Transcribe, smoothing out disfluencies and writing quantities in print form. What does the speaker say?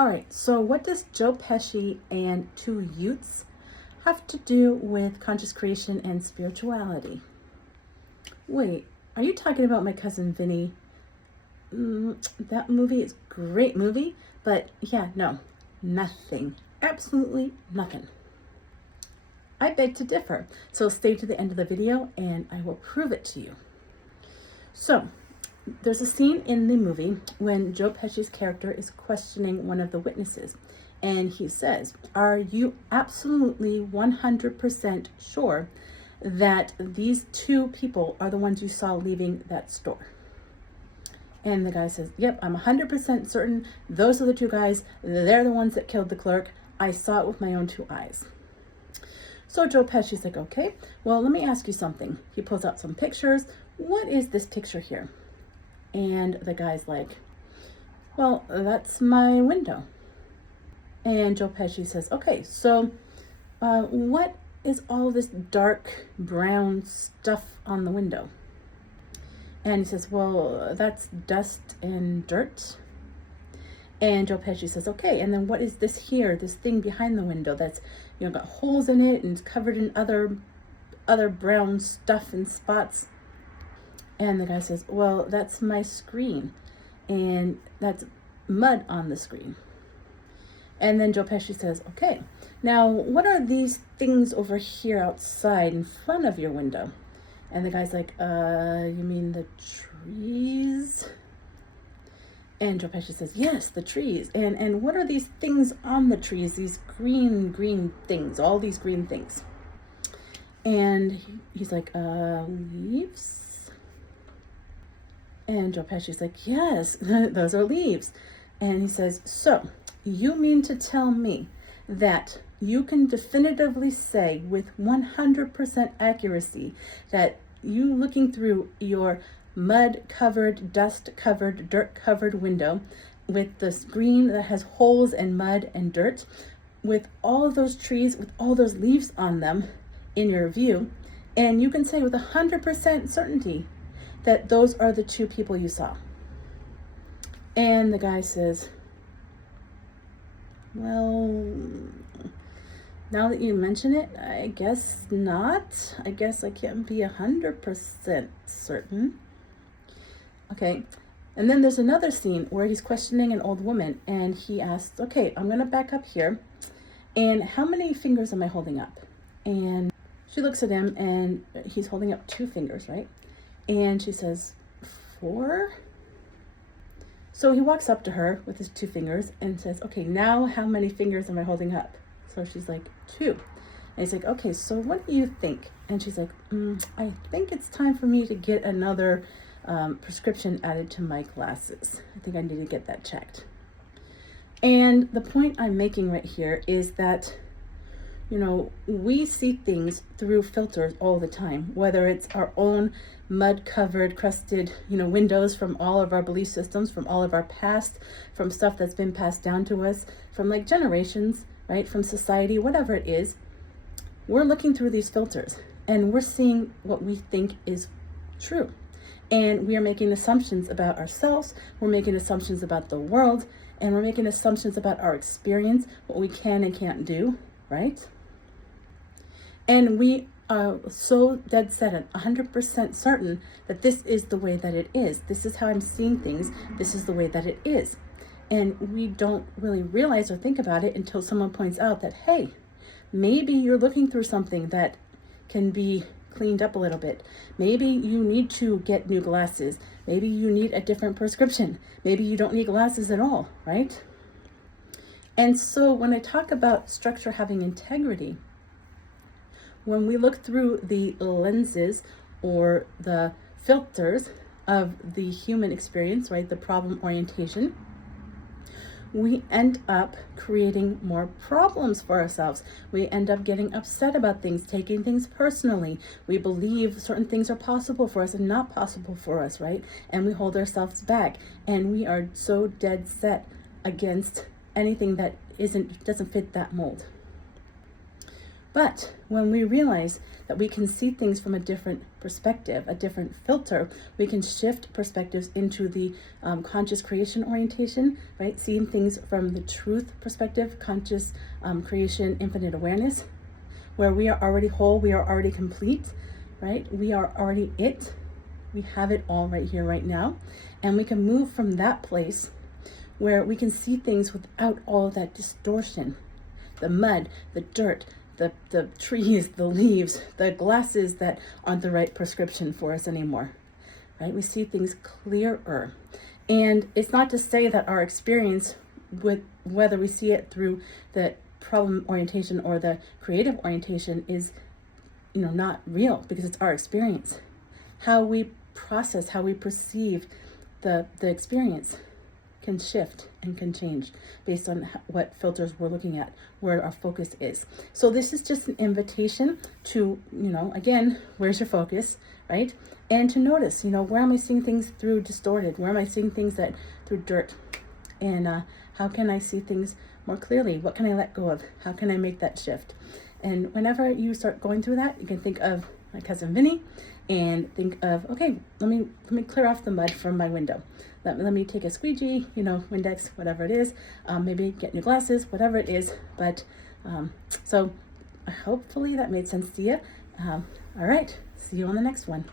All right, so what does Joe Pesci and two youths have to do with conscious creation and spirituality? Wait, are you talking about My Cousin Vinny? That movie is a great movie, but yeah, no, nothing. Absolutely nothing. I beg to differ, so stay to the end of the video and I will prove it to you. So, there's a scene in the movie when Joe Pesci's character is questioning one of the witnesses, and he says, "Are you absolutely 100% sure that these two people are the ones you saw leaving that store?" And the guy says, "Yep, I'm 100% certain those are the two guys. They're the ones that killed the clerk. I saw it with my own two eyes." So Joe Pesci's like, "Okay, well, let me ask you something." He pulls out some pictures. "What is this picture here?" And the guy's like, "Well, that's my window." And Joe Pesci says, "Okay, so what is all this dark brown stuff on the window?" And he says, "Well, that's dust and dirt." And Joe Pesci says, "Okay, and then what is this here, this thing behind the window that's, got holes in it and it's covered in other brown stuff and spots?" And the guy says, "Well, that's my screen, and that's mud on the screen." And then Joe Pesci says, "Okay, now what are these things over here outside in front of your window?" And the guy's like, "You mean the trees?" And Joe Pesci says, "Yes, the trees. And what are these things on the trees, these green things, all these green things?" And he's like, "Leaves?" And Joe Pesci's like, "Yes, those are leaves." And he says, "So, you mean to tell me that you can definitively say with 100% accuracy that you looking through your mud-covered, dust-covered, dirt-covered window with the screen that has holes and mud and dirt, with all of those trees, with all those leaves on them in your view, and you can say with 100% certainty that those are the two people you saw?" And the guy says, "Well, now that you mention it, I guess not. I guess I can't be 100% certain." Okay, and then there's another scene where he's questioning an old woman, and he asks, "Okay, I'm gonna back up here, and how many fingers am I holding up?" And she looks at him, and he's holding up 2 fingers, right? And she says, 4? So he walks up to her with his 2 fingers and says, "Okay, now how many fingers am I holding up?" So she's like, 2. And he's like, "Okay, so what do you think?" And she's like, "I think it's time for me to get another prescription added to my glasses. I think I need to get that checked." And the point I'm making right here is that, we see things through filters all the time, whether it's our own mud-covered, crusted, windows from all of our belief systems, from all of our past, from stuff that's been passed down to us, from like generations, right, from society, whatever it is. We're looking through these filters and we're seeing what we think is true. And we are making assumptions about ourselves, we're making assumptions about the world, and we're making assumptions about our experience, what we can and can't do, right? And we are so dead set at 100% certain that this is the way that it is. This is how I'm seeing things. This is the way that it is. And we don't really realize or think about it until someone points out that, hey, maybe you're looking through something that can be cleaned up a little bit. Maybe you need to get new glasses. Maybe you need a different prescription. Maybe you don't need glasses at all, right? And so when I talk about structure having integrity, when we look through the lenses or the filters of the human experience, right, the problem orientation, we end up creating more problems for ourselves. We end up getting upset about things, taking things personally. We believe certain things are possible for us and not possible for us, right? And we hold ourselves back. And we are so dead set against anything that doesn't fit that mold. But when we realize that we can see things from a different perspective, a different filter, we can shift perspectives into the conscious creation orientation, right? Seeing things from the truth perspective, conscious creation, infinite awareness, where we are already whole, we are already complete, right? We are already it. We have it all right here, right now. And we can move from that place where we can see things without all of that distortion. The mud, the dirt, the trees, the leaves, the glasses that aren't the right prescription for us anymore, right? We see things clearer. And it's not to say that our experience, with whether we see it through the problem orientation or the creative orientation, is, not real, because it's our experience. How we process, how we perceive the experience can shift and can change based on what filters we're looking at, where our focus is. So this is just an invitation to, again, where's your focus, right? And to notice, where am I seeing things through distorted? Where am I seeing things that through dirt? And how can I see things more clearly? What can I let go of? How can I make that shift? And whenever you start going through that, you can think of my Cousin Vinny and think of, okay, let me clear off the mud from my window. Let me take a squeegee, Windex, whatever it is, maybe get new glasses, whatever it is. But so hopefully that made sense to you. All right, see you on the next one.